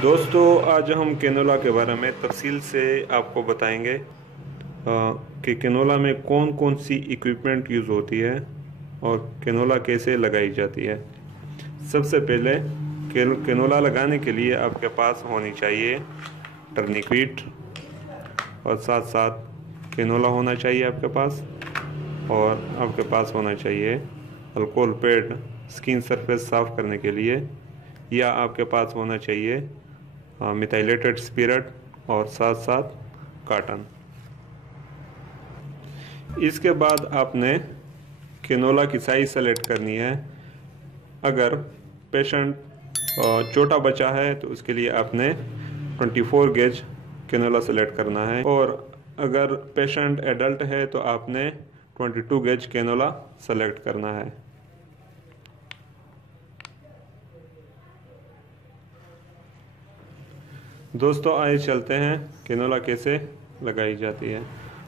दोस्तों, आज हम कैनोला के बारे में तफसील से आपको बताएंगे कि कैनोला में कौन कौन सी इक्विपमेंट यूज़ होती है और कैनोला कैसे लगाई जाती है। सबसे पहले कैनोला लगाने के लिए आपके पास होनी चाहिए टर्निक्विट और साथ साथ कैनोला होना चाहिए आपके पास, और आपके पास होना चाहिए अल्कोहल पैड स्किन सरफेस साफ़ करने के लिए, या आपके पास होना चाहिए मिथाइलेटेड स्पिरिट और साथ साथ कॉटन। इसके बाद आपने कैनोला की साइज सेलेक्ट करनी है। अगर पेशेंट छोटा बच्चा है तो उसके लिए आपने 24 गेज कैनोला सेलेक्ट करना है, और अगर पेशेंट एडल्ट है तो आपने 22 गेज कैनोला सेलेक्ट करना है। दोस्तों, आइए चलते हैं कैनोला कैसे लगाई जाती है।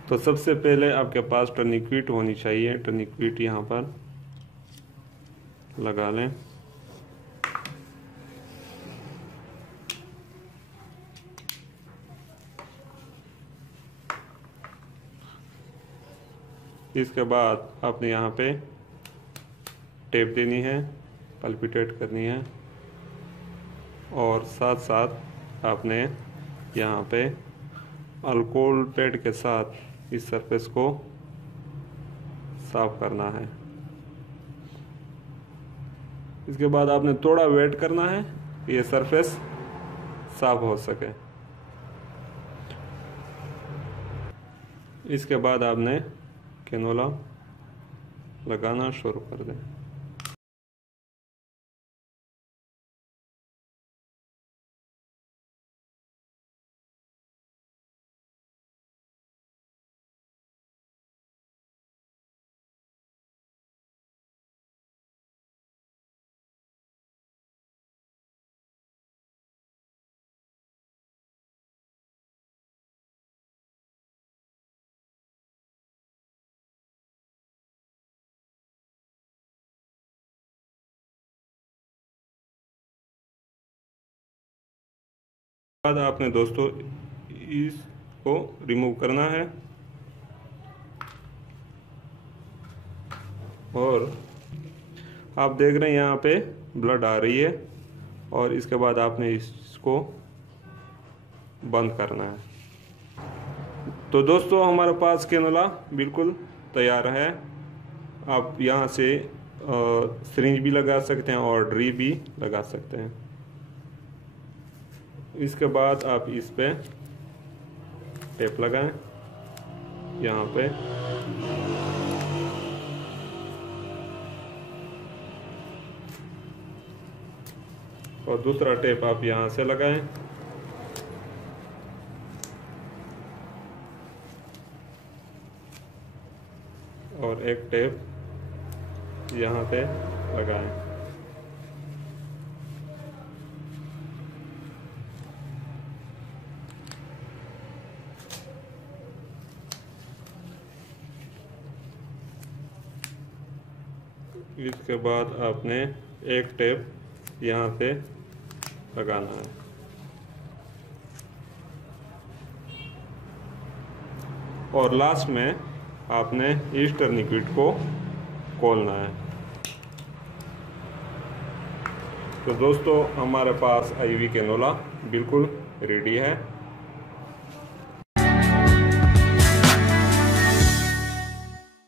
तो सबसे पहले आपके पास टर्निक्विट होनी चाहिए। टर्निक्विट यहाँ पर लगा लें। इसके बाद आपने यहाँ पे टेप देनी है, पल्पिटेट करनी है, और साथ साथ आपने यहाँ पे अल्कोहल पैड के साथ इस सरफेस को साफ करना है। इसके बाद आपने थोड़ा वेट करना है कि ये सरफेस साफ हो सके। इसके बाद आपने कैनोला लगाना शुरू कर दें। बाद आपने दोस्तों इसको रिमूव करना है, और आप देख रहे हैं यहाँ पे ब्लड आ रही है, और इसके बाद आपने इसको बंद करना है। तो दोस्तों, हमारे पास कैनोला बिल्कुल तैयार है। आप यहाँ से सिरिंज भी लगा सकते हैं और ड्रिप भी लगा सकते हैं। इसके बाद आप इस पे टेप लगाएं यहाँ पे, और दूसरा टेप आप यहाँ से लगाएं, और एक टेप यहाँ पे लगाएं। इसके बाद आपने एक टेप यहाँ से लगाना है, और लास्ट में आपने इस टर्निक्विट को खोलना है। तो दोस्तों, हमारे पास आईवी कैनोला बिल्कुल रेडी है।